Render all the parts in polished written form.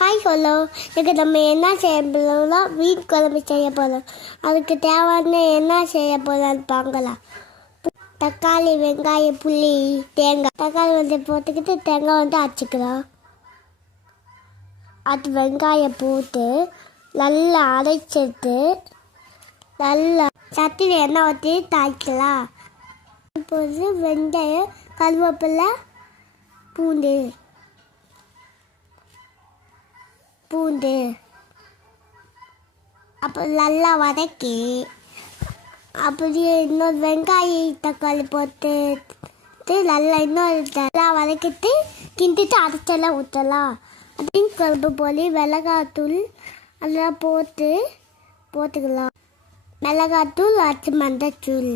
Hi hello, இதுக்கு நம்ம என்ன செய்ய போகிறோம்னா மீன் குழம்பு செய்ய போகிறோம். அதுக்கு தேவையான என்ன செய்ய போகிறோம்னு பார்க்கலாம். தக்காளி, வெங்காயம், புளி, தேங்காய். தக்காளி போட்டுக்கிட்டு தேங்காய் அரைச்சிக்கலாம். அது வெங்காயம் போட்டு நல்லா அரைச்சிட்டு நல்லா சட்டியில் எண்ணெய் ஊற்றி தாய்க்கலாம். இப்போது வெங்காயம், கருவேப்பிலை, பூண்டு அப்புறம் நல்லா வதக்கி அப்படியே இன்னொரு வெங்காயம் தக்காளி போட்டு நல்லா இன்னொரு நல்லா வதக்கிட்டு கிண்டிட்டு அரைச்செல்லாம் ஊற்றலாம். அப்படின்னு குழம்பு போலி மிளகாத்தூள் அதெல்லாம் போட்டுக்கலாம். மிளகாத்தூள், அரைச்சி மஞ்சத்தூள்,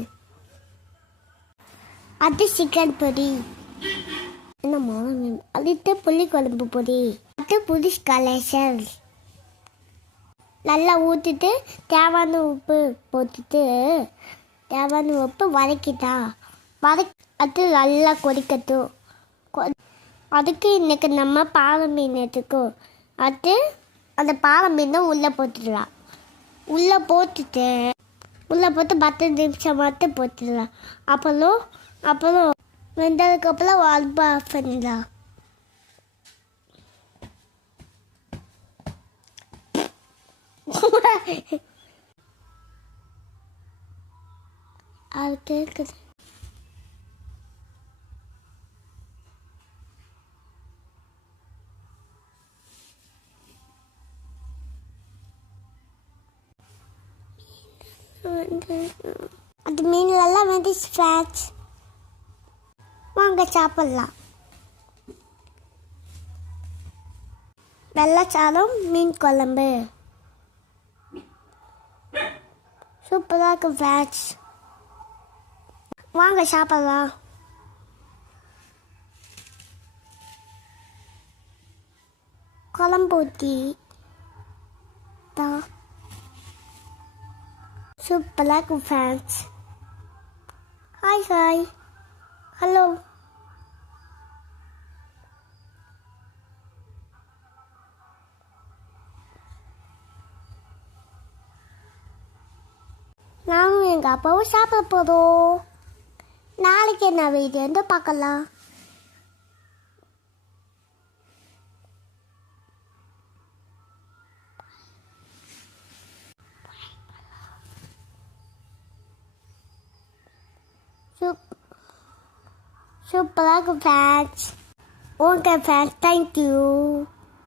அது சிக்கன் பொடி, அதுட்டு புளி குழம்பு பொடி, அது புளி கலேசல் நல்லா ஊற்றிட்டு தேவையான உப்பு போட்டுட்டு அது நல்லா கொதிக்கட்டும். அதுக்கு இன்னைக்கு நம்ம பாறை மீன் எடுத்துக்கோ. அந்த பாறை மீனை உள்ளே போட்டுடலாம். உள்ளே போட்டு 10 நிமிஷம் மட்டும் போட்டுடலாம். அப்புறம் வெந்ததுக்கப்புறம் அடுப்பு ஆஃப் பண்ணிடலாம். அது கேட்குது. அது மீன்லாம் ஸ்க்ராட்ச். வாங்க சாப்பிடலாம். வெள்ளைச்சாதம், மீன் குழம்பு சூப்பராக இருக்கு ஃப்ரெண்ட்ஸ். வாங்க சாப்பிடலாம். குழம்பு ஊற்றி சூப்பராக இருக்கு ஃப்ரெண்ட்ஸ். Hi hello. நானும் எங்கள் அப்பாவும் சாப்பிட போதும். நாளைக்கு என்ன வீடியோ பார்க்கலாம். சூப்பராக ஃபேன்ஸ். Okay fans, thank you.